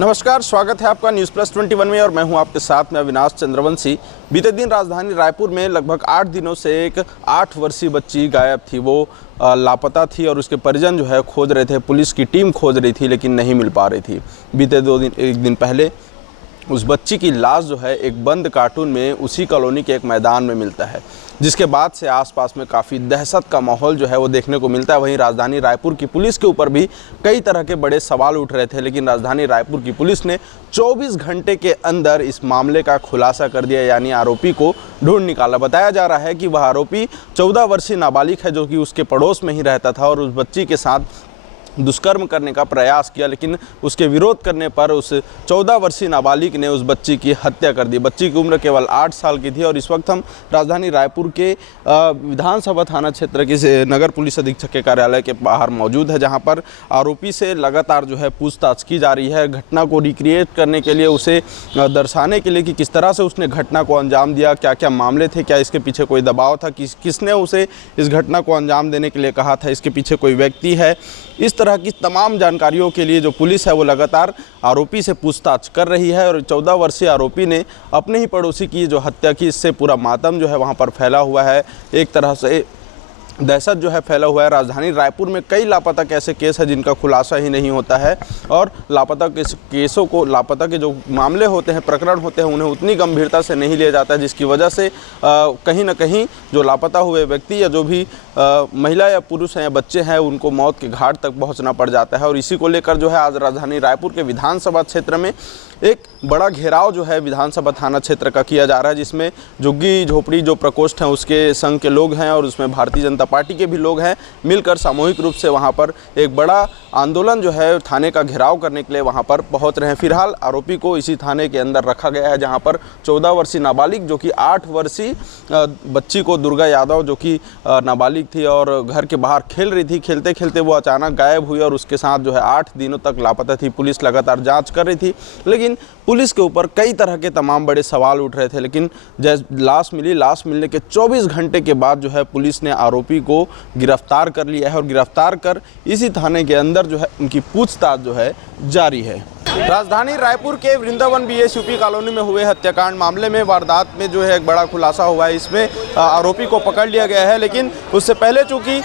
नमस्कार, स्वागत है आपका न्यूज़ प्लस 21 में और मैं हूं आपके साथ में अविनाश चंद्रवंशी। बीते दिन राजधानी रायपुर में लगभग 8 दिनों से एक 8 वर्षीय बच्ची गायब थी। वो लापता थी और उसके परिजन जो है खोज रहे थे, पुलिस की टीम खोज रही थी लेकिन नहीं मिल पा रही थी। बीते एक दिन पहले उस बच्ची की लाश जो है एक बंद कार्टून में उसी कॉलोनी के एक मैदान में मिलता है, जिसके बाद से आसपास में काफ़ी दहशत का माहौल जो है वो देखने को मिलता है। वहीं राजधानी रायपुर की पुलिस के ऊपर भी कई तरह के बड़े सवाल उठ रहे थे, लेकिन राजधानी रायपुर की पुलिस ने 24 घंटे के अंदर इस मामले का खुलासा कर दिया, यानी आरोपी को ढूंढ निकाला। बताया जा रहा है कि वह आरोपी 14 वर्षीय नाबालिग है, जो कि उसके पड़ोस में ही रहता था और उस बच्ची के साथ दुष्कर्म करने का प्रयास किया, लेकिन उसके विरोध करने पर उस 14 वर्षीय नाबालिग ने उस बच्ची की हत्या कर दी। बच्ची की उम्र केवल 8 साल की थी और इस वक्त हम राजधानी रायपुर के विधानसभा थाना क्षेत्र के नगर पुलिस अधीक्षक के कार्यालय के बाहर मौजूद है, जहां पर आरोपी से लगातार जो है पूछताछ की जा रही है। घटना को रिक्रिएट करने के लिए, उसे दर्शाने के लिए कि किस तरह से उसने घटना को अंजाम दिया, क्या क्या मामले थे, क्या इसके पीछे कोई दबाव था, किसने उसे इस घटना को अंजाम देने के लिए कहा था, इसके पीछे कोई व्यक्ति है। इस तरह की तमाम जानकारियों के लिए जो पुलिस है वो लगातार आरोपी से पूछताछ कर रही है और 14 वर्षीय आरोपी ने अपने ही पड़ोसी की जो हत्या की, इससे पूरा मातम जो है वहाँ पर फैला हुआ है। एक तरह से दहशत जो है फैला हुआ है। राजधानी रायपुर में कई लापता ऐसे केस है जिनका खुलासा ही नहीं होता है और लापता के जो मामले होते हैं, प्रकरण होते हैं, उन्हें उतनी गंभीरता से नहीं लिया जाता है, जिसकी वजह से कहीं ना कहीं जो लापता हुए व्यक्ति या जो भी महिला या पुरुष हैं या बच्चे हैं, उनको मौत के घाट तक पहुंचना पड़ जाता है। और इसी को लेकर जो है आज राजधानी रायपुर के विधानसभा क्षेत्र में एक बड़ा घेराव जो है विधानसभा थाना क्षेत्र का किया जा रहा है, जिसमें झुग्गी झोपड़ी जो प्रकोष्ठ हैं उसके संघ के लोग हैं और उसमें भारतीय जनता पार्टी के भी लोग हैं, मिलकर सामूहिक रूप से वहां पर एक बड़ा आंदोलन जो है थाने का घेराव करने के लिए वहां पर पहुंच रहे हैं। फिलहाल आरोपी को इसी थाने के अंदर रखा गया है, जहां पर 14 वर्षीय नाबालिग जो कि 8 वर्षीय बच्ची को, दुर्गा यादव जो कि नाबालिग थी और घर के बाहर खेल रही थी, खेलते खेलते वो अचानक गायब हुई और उसके साथ जो है 8 दिनों तक लापता थी। पुलिस लगातार जाँच कर रही थी, लेकिन पुलिस के ऊपर कई तरह के तमाम बड़े सवाल उठ रहे थे। लेकिन जैसे लाश मिलने के 24 घंटे के बाद जो है पुलिस ने आरोपी को गिरफ्तार कर लिया है और गिरफ्तार कर इसी थाने के अंदर जो है उनकी पूछताछ जो है जारी है। राजधानी रायपुर के वृंदावन बीएसयूपी कॉलोनी में हुए हत्याकांड मामले में वारदात में जो है एक बड़ा खुलासा हुआ है। इसमें आरोपी को पकड़ लिया गया है, लेकिन उससे पहले चूंकि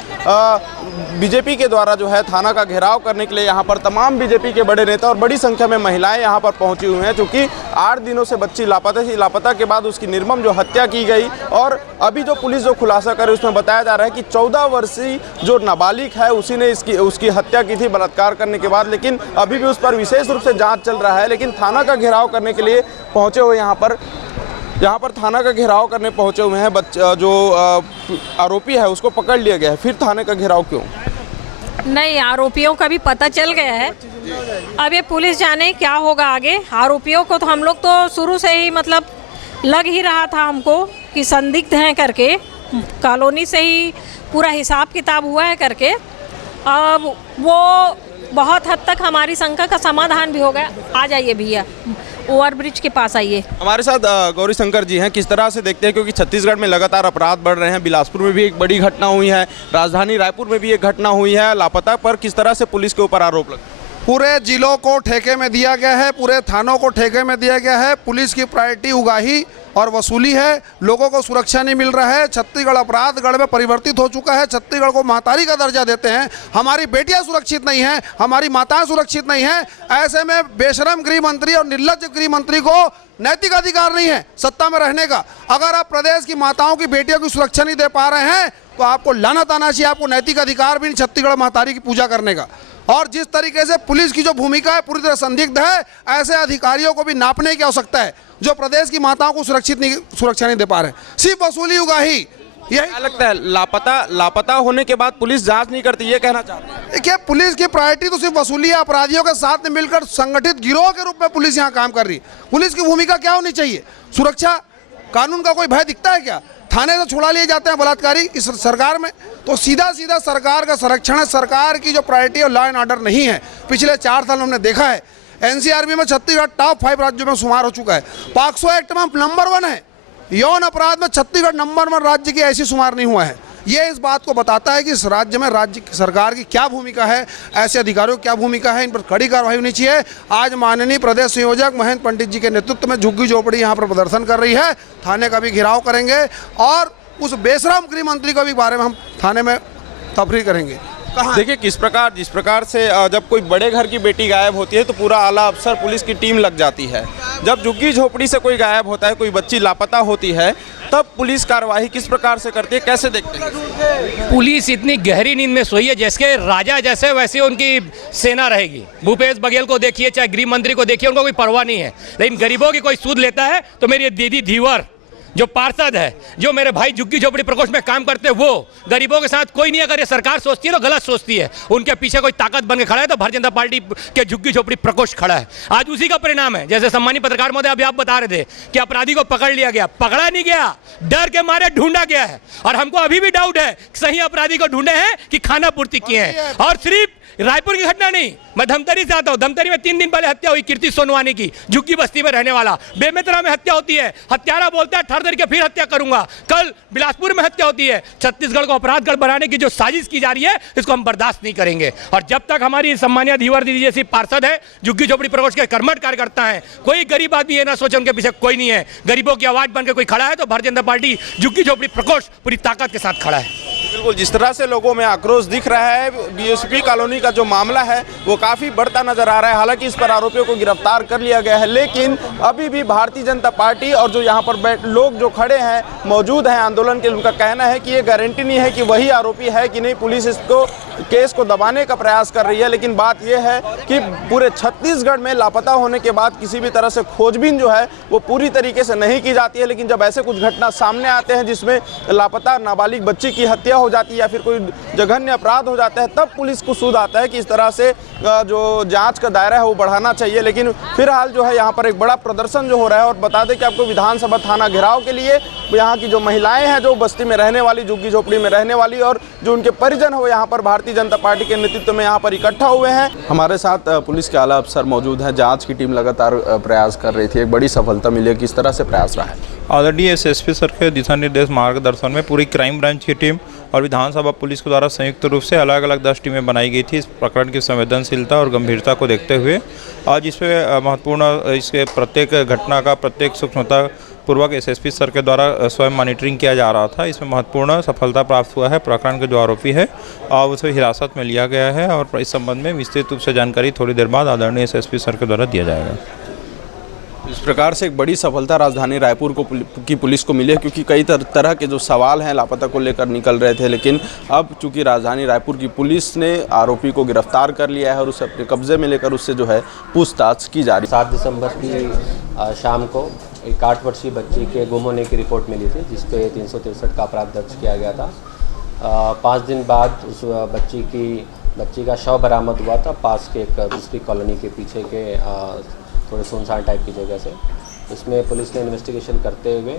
बीजेपी के द्वारा जो है थाना का घेराव करने के लिए यहाँ पर तमाम बीजेपी के बड़े नेता और बड़ी संख्या में महिलाएं यहाँ पर पहुंची हुई हैं। चूँकि 8 दिनों से बच्ची लापता थी, लापता के बाद उसकी निर्मम जो हत्या की गई और अभी जो पुलिस जो खुलासा करे उसमें बताया जा रहा है कि 14 वर्षीय जो नाबालिग है उसी ने उसकी हत्या की थी बलात्कार करने के बाद, लेकिन अभी भी उस पर विशेष रूप से जाँच चल रहा है। लेकिन थाना का घेराव करने के लिए पहुँचे हुए यहाँ पर थाना का घेराव करने पहुंचे हुए हैं जो आरोपी है उसको पकड़ लिया गया है। फिर थाने का घेराव क्यों? नहीं, आरोपियों का भी पता चल गया है। अब ये पुलिस जाने क्या होगा आगे। आरोपियों को तो हम लोग तो शुरू से ही मतलब लग ही रहा था हमको कि संदिग्ध हैं करके, कॉलोनी से ही पूरा हिसाब किताब हुआ है करके। अब वो बहुत हद तक हमारी शंका का समाधान भी हो गया। आ जाइए भैया, ओवरब्रिज के पास आइए। हमारे साथ गौरी शंकर जी हैं। किस तरह से देखते हैं, क्योंकि छत्तीसगढ़ में लगातार अपराध बढ़ रहे हैं, बिलासपुर में भी एक बड़ी घटना हुई है, राजधानी रायपुर में भी एक घटना हुई है, लापता पर किस तरह से पुलिस के ऊपर आरोप लगा? पूरे जिलों को ठेके में दिया गया है, पूरे थानों को ठेके में दिया गया है। पुलिस की प्रायोरिटी उगाही और वसूली है, लोगों को सुरक्षा नहीं मिल रहा है। छत्तीसगढ़ अपराधगढ़ में परिवर्तित हो चुका है। छत्तीसगढ़ को महतारी का दर्जा देते हैं। हमारी बेटियां सुरक्षित नहीं हैं, हमारी माताएं सुरक्षित नहीं हैं। ऐसे में बेशरम गृह मंत्री और निर्लज्ज गृह मंत्री को नैतिक अधिकार नहीं है सत्ता में रहने का। अगर आप प्रदेश की माताओं की बेटियों की सुरक्षा नहीं दे पा रहे हैं तो आपको लानत आना चाहिए। आपको नैतिक अधिकार भी नहीं छत्तीसगढ़ महतारी की पूजा करने का। और जिस तरीके से पुलिस की जो भूमिका है पूरी तरह संदिग्ध है, ऐसे अधिकारियों को भी नापने की आवश्यकता है जो प्रदेश की माताओं को सुरक्षा नहीं दे पा रहे। सिर्फ वसूली उगाही, यही क्या लगता है? लापता होने के बाद पुलिस जांच नहीं करती, ये कहना चाहते हैं? देखिए, पुलिस की प्रायोरिटी तो सिर्फ वसूली है। अपराधियों के साथ में मिलकर संगठित गिरोह के रूप में पुलिस यहाँ काम कर रही है। पुलिस की भूमिका क्या होनी चाहिए? सुरक्षा। कानून का कोई भय दिखता है क्या? थाने से छुड़ा लिए जाते हैं बलात्कारी इस सरकार में, तो सीधा सीधा सरकार का संरक्षण है। सरकार की जो प्रायोरिटी और लॉ एंड ऑर्डर नहीं है। पिछले 4 साल हमने देखा है एनसीआरबी में छत्तीसगढ़ टॉप 5 राज्यों में शुमार हो चुका है। पॉक्सो एक्ट में नंबर 1 है। यौन अपराध में छत्तीसगढ़ नंबर 1 राज्य की ऐसी शुमार नहीं हुआ है। ये इस बात को बताता है कि इस राज्य में राज्य सरकार की क्या भूमिका है, ऐसे अधिकारियों की क्या भूमिका है, इन पर कड़ी कार्रवाई होनी चाहिए। आज माननीय प्रदेश संयोजक महेंद्र पंडित जी के नेतृत्व में झुग्गी झोपड़ी यहाँ पर प्रदर्शन कर रही है। थाने का भी घेराव करेंगे और उस बेशरम गृह मंत्री को भी बारे में हम थाने में तफरीक करेंगे। देखिए जिस प्रकार से जब कोई बड़े घर की बेटी गायब होती है तो पूरा आला अफसर पुलिस की टीम लग जाती है। जब झुग्गी झोपड़ी से कोई गायब होता है, कोई बच्ची लापता होती है, तब पुलिस कार्रवाई किस प्रकार से करती है, कैसे देखते हैं? पुलिस इतनी गहरी नींद में सोई है जैसे राजा जैसे वैसे उनकी सेना रहेगी। भूपेश बघेल को देखिए, चाहे गृह मंत्री को देखिए, उनको कोई परवाह नहीं है। लेकिन गरीबों की कोई सूद लेता है तो मेरी दीदी धीवर जो पार्षद है, जो मेरे भाई झुग्गी झोपड़ी प्रकोष्ठ में काम करते हैं, वो गरीबों के साथ कोई नहीं। अगर ये सरकार सोचती है तो गलत सोचती है। उनके पीछे कोई ताकत बन के खड़ा है तो भारतीय जनता पार्टी के झुग्गी झोपड़ी प्रकोष्ठ खड़ा है। आज उसी का परिणाम है। जैसे सम्मानित पत्रकार महोदय अभी आप बता रहे थे कि अपराधी को पकड़ लिया गया, पकड़ा नहीं गया, डर के मारे ढूंढा गया है। और हमको अभी भी डाउट है सही अपराधी को ढूंढे हैं कि खाना पूर्ति किए हैं। और सिर्फ रायपुर की घटना नहीं, मैं धमतरी से आता हूं। धमतरी में 3 दिन पहले हत्या हुई कीर्ति सोनवानी की, झुग्गी बस्ती में रहने वाला। बेमेतरा में हत्या होती है, हत्यारा बोलता है ठहर करके फिर हत्या करूंगा। कल बिलासपुर में हत्या होती है। छत्तीसगढ़ को अपराधगढ़ बनाने की जो साजिश की जा रही है, इसको हम बर्दाश्त नहीं करेंगे। और जब तक हमारी सम्मानिया धीवर दीदी जैसी पार्षद है, झुग्गी झोपड़ी प्रकोष्ठ के कर्मठ कार्यकर्ता है, कोई गरीब आदमी ये ना सोचे उनके पीछे कोई नहीं है, गरीबों की आवाज बनकर कोई खड़ा है, तो भारतीय जनता पार्टी झुग्गी झोपड़ी प्रकोष्ठ पूरी ताकत के साथ खड़ा है। बिल्कुल, जिस तरह से लोगों में आक्रोश दिख रहा है, बीएसपी कॉलोनी का जो मामला है वो काफ़ी बढ़ता नजर आ रहा है। हालांकि इस पर आरोपियों को गिरफ्तार कर लिया गया है, लेकिन अभी भी भारतीय जनता पार्टी और जो यहाँ पर लोग जो खड़े हैं, मौजूद हैं आंदोलन के, उनका कहना है कि ये गारंटी नहीं है कि वही आरोपी है कि नहीं। पुलिस इसको केस को दबाने का प्रयास कर रही है, लेकिन बात यह है कि पूरे छत्तीसगढ़ में लापता होने के बाद किसी भी तरह से खोजबीन जो है वो पूरी तरीके से नहीं की जाती है। लेकिन जब ऐसे कुछ घटना सामने आते हैं जिसमें लापता नाबालिग बच्ची की हत्या हो जाती है या फिर कोई जघन्य अपराध हो जाता है, तब पुलिस को सूद आता है कि इस तरह से जो जांच का दायरा है वो बढ़ाना चाहिए। लेकिन फिलहाल जो है यहाँ पर एक बड़ा प्रदर्शन जो हो रहा है। और बता दें कि आपको विधानसभा थाना घेराव के लिए यहाँ की जो महिलाएं हैं, जो बस्ती में रहने वाली, झुग्गी झोपड़ी में रहने वाली, और जो उनके परिजन हो, यहाँ पर भारतीय जनता पार्टी के नेतृत्व में यहाँ पर इकट्ठा हुए हैं। हमारे साथ पुलिस के आला अफसर मौजूद हैं। जाँच की टीम लगातार प्रयास कर रही थी, एक बड़ी सफलता मिली है। किस तरह से प्रयास रहा है? आदरणीय एसएसपी सर के दिशा निर्देश मार्गदर्शन में पूरी क्राइम ब्रांच की टीम और विधानसभा पुलिस के द्वारा संयुक्त रूप से अलग अलग 10 टीमें बनाई गई थी। इस प्रकरण की संवेदनशीलता और गंभीरता को देखते हुए आज इसमें महत्वपूर्ण इसके प्रत्येक घटना का प्रत्येक सूक्ष्मता पूर्वक एसएसपी सर के द्वारा स्वयं मॉनिटरिंग किया जा रहा था। इसमें महत्वपूर्ण सफलता प्राप्त हुआ है। प्रकरण के जो आरोपी है उसे हिरासत में लिया गया है और इस संबंध में विस्तृत रूप से जानकारी थोड़ी देर बाद आदरणीय एसएसपी सर के द्वारा दिया जाएगा। इस प्रकार से एक बड़ी सफलता राजधानी रायपुर की पुलिस को मिली है, क्योंकि कई तरह के जो सवाल हैं लापता को लेकर निकल रहे थे। लेकिन अब चूंकि राजधानी रायपुर की पुलिस ने आरोपी को गिरफ्तार कर लिया है और उसे अपने कब्जे में लेकर उससे जो है पूछताछ की जा रही है। 7 दिसंबर की शाम को एक 8 वर्षीय बच्ची के गुम होने की रिपोर्ट मिली थी, जिसपे 363 का अपराध दर्ज किया गया था। 5 दिन बाद उस बच्ची का शव बरामद हुआ था पास के एक दूसरी कॉलोनी के पीछे के थोड़े सुनसान टाइप की जगह से। इसमें पुलिस ने इन्वेस्टिगेशन करते हुए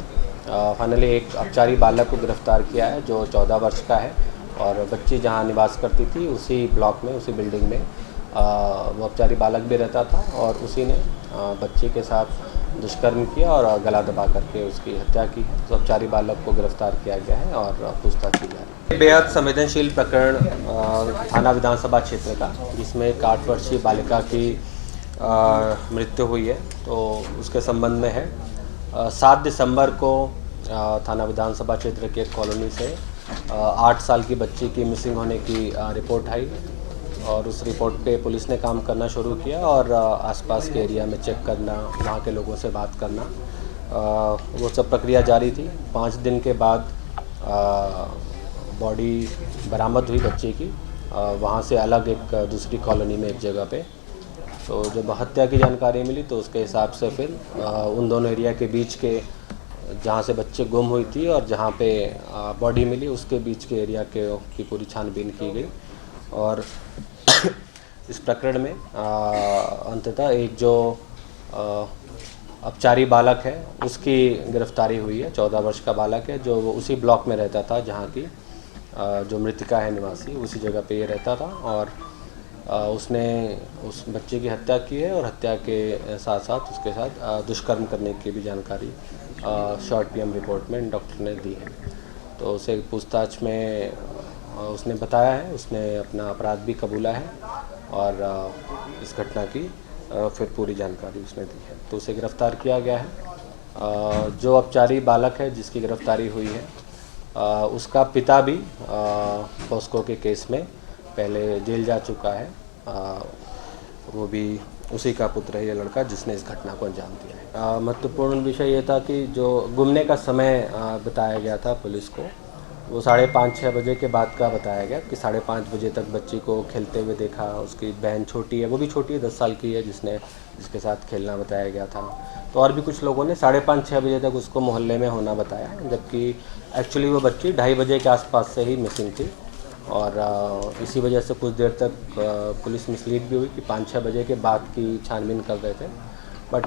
फाइनली एक अपचारी बालक को गिरफ्तार किया है जो 14 वर्ष का है, और बच्ची जहां निवास करती थी उसी ब्लॉक में, उसी बिल्डिंग में वो अपचारी बालक भी रहता था, और उसी ने बच्ची के साथ दुष्कर्म किया और गला दबा करके उसकी हत्या की है। तो अपचारी बालक को गिरफ्तार किया गया है और पूछताछ की जा रही है। बेहद संवेदनशील प्रकरण थाना विधानसभा क्षेत्र का, जिसमें एक 8 वर्षीय बालिका की मृत्यु हुई है, तो उसके संबंध में है। 7 दिसंबर को थाना विधानसभा क्षेत्र के कॉलोनी से 8 साल की बच्ची की मिसिंग होने की रिपोर्ट आई, और उस रिपोर्ट पे पुलिस ने काम करना शुरू किया और आसपास के एरिया में चेक करना, वहाँ के लोगों से बात करना, वो सब प्रक्रिया जारी थी। 5 दिन के बाद बॉडी बरामद हुई बच्ची की, वहाँ से अलग एक दूसरी कॉलोनी में एक जगह पे। तो जब हत्या की जानकारी मिली तो उसके हिसाब से फिर उन दोनों एरिया के बीच के, जहाँ से बच्चे गुम हुई थी और जहाँ पे बॉडी मिली, उसके बीच के एरिया की पूरी छानबीन की गई। और इस प्रकरण में अंततः एक जो अपचारी बालक है उसकी गिरफ्तारी हुई है। 14 वर्ष का बालक है जो उसी ब्लॉक में रहता था जहाँ की जो मृतिका है निवासी, उसी जगह पे ये रहता था, और उसने उस बच्चे की हत्या की है, और हत्या के साथ साथ उसके साथ दुष्कर्म करने की भी जानकारी शॉर्ट पीएम रिपोर्ट में डॉक्टर ने दी है। तो उसे पूछताछ में उसने बताया है, उसने अपना अपराध भी कबूला है और इस घटना की फिर पूरी जानकारी उसने दी है। तो उसे गिरफ़्तार किया गया है। जो अपचारी बालक है जिसकी गिरफ़्तारी हुई है, उसका पिता भी पॉस्को के केस में पहले जेल जा चुका है। वो भी उसी का पुत्र है, ये लड़का जिसने इस घटना को अंजाम दिया है। महत्वपूर्ण विषय ये था कि जो गुमने का समय बताया गया था पुलिस को, वो 5:30-6 बजे के बाद का बताया गया कि 5:30 बजे तक बच्ची को खेलते हुए देखा। उसकी बहन छोटी है, वो भी छोटी है, 10 साल की है, जिसके साथ खेलना बताया गया था। तो और भी कुछ लोगों ने 5:30-6 बजे तक उसको मोहल्ले में होना बताया, जबकि एक्चुअली वो बच्ची 2:30 बजे के आसपास से ही मिसिंग थी। और इसी वजह से कुछ देर तक पुलिस मिसलीड भी हुई कि 5-6 बजे के बाद की छानबीन कर रहे थे। बट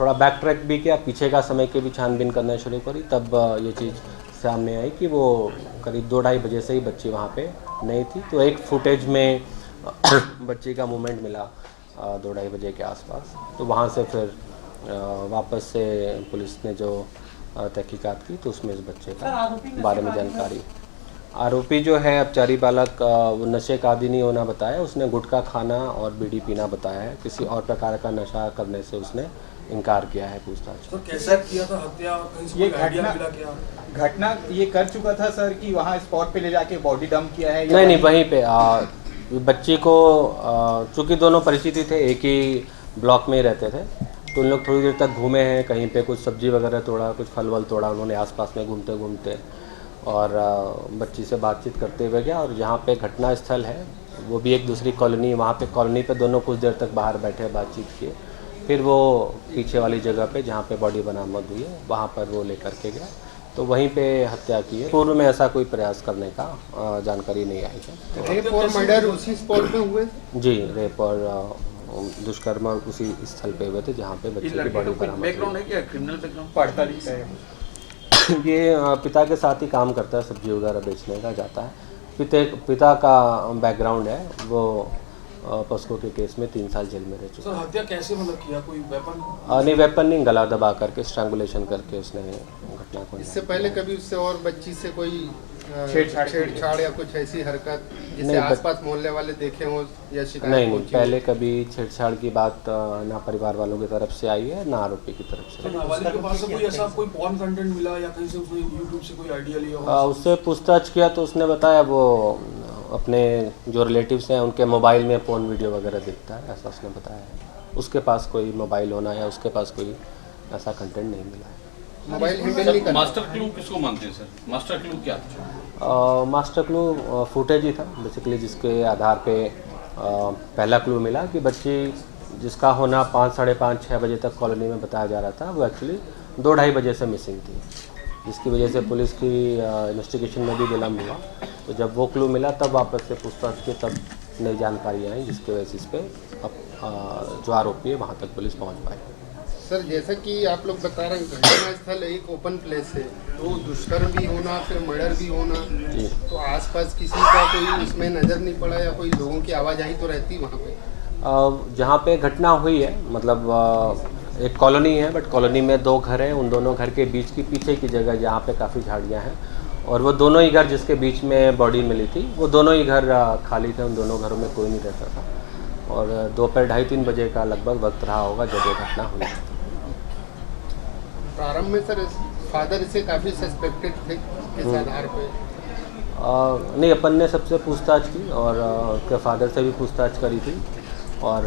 थोड़ा बैक ट्रैक भी किया, पीछे का समय की भी छानबीन करना शुरू करी, तब ये चीज़ सामने आई कि वो करीब 2-2:30 बजे से ही बच्ची वहाँ पे नहीं थी। तो एक फुटेज में बच्ची का मूवमेंट मिला 2-2:30 बजे के आसपास। तो वहाँ से फिर वापस से पुलिस ने जो तहकीकात की तो उसमें इस बच्चे का बारे में जानकारी। आरोपी जो है अपचारी बालक, वो नशे का आदी नहीं होना बताया, उसने गुटखा खाना और बीड़ी पीना बताया है। किसी और प्रकार का नशा करने से उसने इनकार किया है पूछताछ। तो कैसे किया था हत्या? ये घटना ये कर चुका था सर कि वहाँ स्पॉट पे ले जाके बॉडी डंप किया है? नहीं, वहीं पे बच्ची को, चूँकि दोनों परिचित थे, एक ही ब्लॉक में ही रहते थे, तो उन लोग थोड़ी देर तक घूमे हैं, कहीं पे कुछ सब्जी वगैरह तोड़ा, कुछ फल वल तोड़ा उन्होंने आसपास में घूमते घूमते, और बच्ची से बातचीत करते हुए गया। और जहाँ पे घटना स्थल है वो भी एक दूसरी कॉलोनी, वहाँ पे कॉलोनी पे दोनों कुछ देर तक बाहर बैठे बातचीत किए। फिर वो पीछे वाली जगह पे जहाँ पे बॉडी बरामद हुई है वहाँ पर वो लेकर के गया, तो वहीं पे हत्या की है। पूर्व में ऐसा कोई प्रयास करने का जानकारी नहीं आई है। रेप और मर्डर उसी स्पॉट पे हुए? जी, रेप और दुष्कर्म उसी स्थल पे हुए थे जहाँ पे बच्चे की बॉडी बरामद हुई। ये पिता के साथ ही काम करता है, सब्जी वगैरह बेचने का जाता है। पिता का बैकग्राउंड है, वो पॉस्को के केस में 3 साल जेल में रह चुका है। हत्या कैसे किया? कोई वेपन? नहीं, वेपन नहीं, गला दबा करके स्ट्रैंगुलेशन करके उसने घटना को। इससे पहले कभी उससे और बच्ची से कोई छेड़छाड़ या कुछ ऐसी हरकत जिसे आसपास मोहल्ले वाले देखे हो या शिकायत? नहीं, पहले कभी छेड़छाड़ की बात ना परिवार वालों की तरफ से आई है ना आरोपी की तरफ से। नाबालिग के पास से कोई ऐसा कोई पॉर्न कंटेंट मिला या कहीं से उसने यूट्यूब से कोई आइडिया लिया? उससे पूछताछ किया तो उसने बताया वो अपने जो रिलेटिव्स हैं उनके मोबाइल में पोर्न वीडियो वगैरह देखता है, ऐसा उसने बताया है। उसके पास कोई मोबाइल होना या उसके पास कोई ऐसा कंटेंट नहीं मिला है। मोबाइल हैंडल नहीं करता। मास्टर क्लू किसको मानते हैं सर? मास्टर क्लू क्या? मास्टर क्लू फुटेज ही था बेसिकली, जिसके आधार पे पहला क्लू मिला कि बच्ची जिसका होना 5-5:30-6 बजे तक कॉलोनी में बताया जा रहा था, वो एक्चुअली 2-2:30 बजे से मिसिंग थी, जिसकी वजह से पुलिस की इन्वेस्टिगेशन में भी विलम्ब हुआ। तो जब वो क्लू मिला तब वापस से पूछताछ की, तब नई जानकारी आई, जिसके बेसिस पे अब जो आरोपी है वहाँ तक पुलिस पहुँच पाई। सर, जैसा कि आप लोग बता रहे हैं, घटना स्थल एक ओपन प्लेस है, तो दुष्कर्म भी होना फिर मर्डर भी होना, तो आसपास किसी का कोई इसमें नज़र नहीं पड़ा या कोई लोगों की आवाजाही तो रहती वहाँ पे? जहाँ पे घटना हुई है, मतलब एक कॉलोनी है, बट कॉलोनी में 2 घर हैं, उन दोनों घर के बीच की पीछे की जगह जहाँ पे काफ़ी झाड़ियाँ हैं, और वो दोनों ही घर जिसके बीच में बॉडी मिली थी, वो दोनों ही घर खाली थे, उन दोनों घरों में कोई नहीं रहता था। और दोपहर 2:30-3 बजे का लगभग वक्त रहा होगा जब ये घटना हुई। प्रारंभ में सर फादर इसे काफ़ी सस्पेक्टेड थे, किस आधार पे? नहीं, अपन ने सबसे पूछताछ की और उसके फादर से भी पूछताछ करी थी, और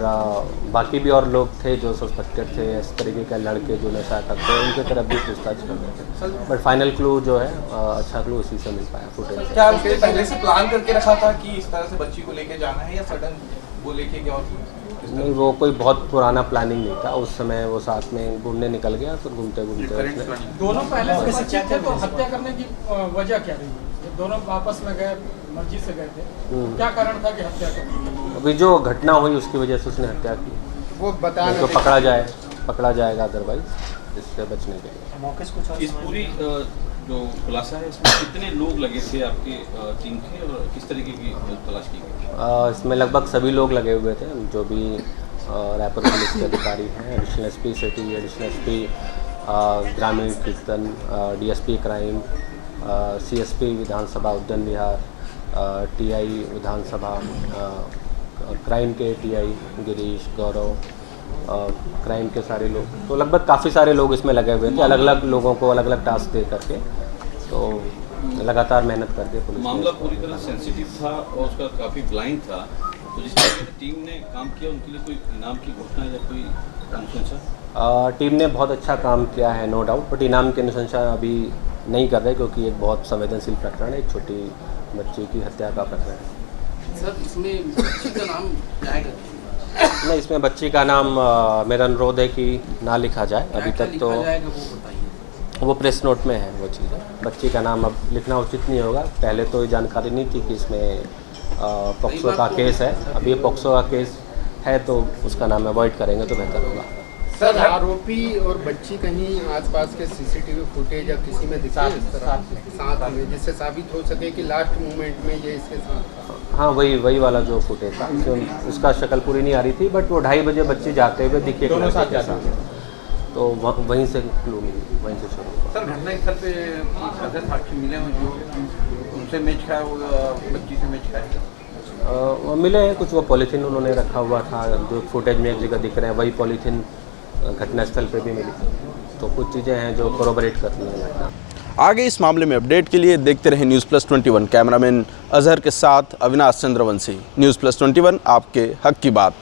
बाकी भी और लोग थे जो सस्पेक्टेड थे, इस तरीके के लड़के जो नशा करते हैं, उनके तरफ भी पूछताछ कर रहे थे। बट फाइनल क्लू जो है अच्छा क्लू उसी से मिल पाया फुटेज। क्या उसने पहले से प्लान करके रखा था कि इस तरह से बच्ची को लेके जाना है, या सडन वो लेके गया? नहीं, वो कोई बहुत पुराना प्लानिंग नहीं था, उस समय वो साथ में घूमने निकल गया, तो घूमते घूमते दोनों पहले से परिचित थे, तो हत्या करने की वजह क्या रही? दोनों आपस में गए, मर्जी से गए थे, क्या कारण था कि हत्या करने? अभी जो घटना हुई उसकी वजह से उसने हत्या की, वो बता तो पकड़ा जाएगा अदरवाइज इससे बचने के लिए। इस पूरी जो खुलासा है इसमें कितने लोग लगे थे आपके टीम के, और किस तरीके की तलाश की गई? इसमें लगभग सभी लोग लगे हुए थे, जो भी रायपुर पुलिस के अधिकारी हैं, additional SP city, additional SP ग्रामीण कीर्तन, डीएसपी क्राइम, CSP विधानसभा उद्यान विहार, TI विधानसभा, क्राइम के TI गिरीश, गौरव, क्राइम के सारे लोग, तो लगभग काफ़ी सारे लोग इसमें लगे हुए थे, अलग अलग लोगों को अलग अलग टास्क दे करके, तो लगातार मेहनत करके पुलिस मामला पूरी तरह सेंसिटिव था और उसका काफ़ी ब्लाइंड था, तो जिस तरह की टीम ने काम किया उनके लिए कोई इनाम की घोषणा या कोई अनुशंसा? टीम ने बहुत अच्छा काम किया है, नो डाउट, बट इनाम की अनुशंसा अभी नहीं कर रहे क्योंकि एक बहुत संवेदनशील प्रकरण है, एक छोटी बच्ची की हत्या का प्रकरण है। सर इसमें बच्ची का नाम क्या है? नहीं, इसमें बच्ची का नाम मेरा अनुरोध है कि ना लिखा जाए अभी तक, तो वो प्रेस नोट में है वो चीज़। बच्ची का नाम अब लिखना उचित नहीं होगा, पहले तो ये जानकारी नहीं थी कि इसमें पॉक्सो का केस है, अभी पॉक्सो का केस है तो उसका नाम अवॉइड करेंगे तो बेहतर होगा। सर आरोपी और बच्ची कहीं आसपास के CCTV फुटेज या किसी में दिखा इस तरह साथ में, जिससे साबित हो सके कि लास्ट मोमेंट में ये इसके साथ था? हाँ, वही वाला जो फुटेज था, उसका शक्ल पूरी नहीं आ रही थी, बट वो 2:30 बजे बच्चे जाते हुए दिखे, दोनों साथ जाते हुए, तो वहीं से क्लू मिली, वहीं से शुरू हुआ। सर घटनास्थल पे ऐसे साक्षी मिले हैं जो उनसे मैच खाया बच्ची से मैच खाया? मिले हैं कुछ, वो पॉलीथीन उन्होंने रखा हुआ था जो फुटेज में एक जगह दिख रहे हैं, वही पॉलीथीन घटनास्थल पे भी मिली, तो कुछ चीज़ें हैं जो कोरोबरेट करती हैं घटना। आगे इस मामले में अपडेट के लिए देखते रहे News+21। कैमरामैन अजहर के साथ अविनाश चंद्रवंशी, News+21 आपके हक की बात।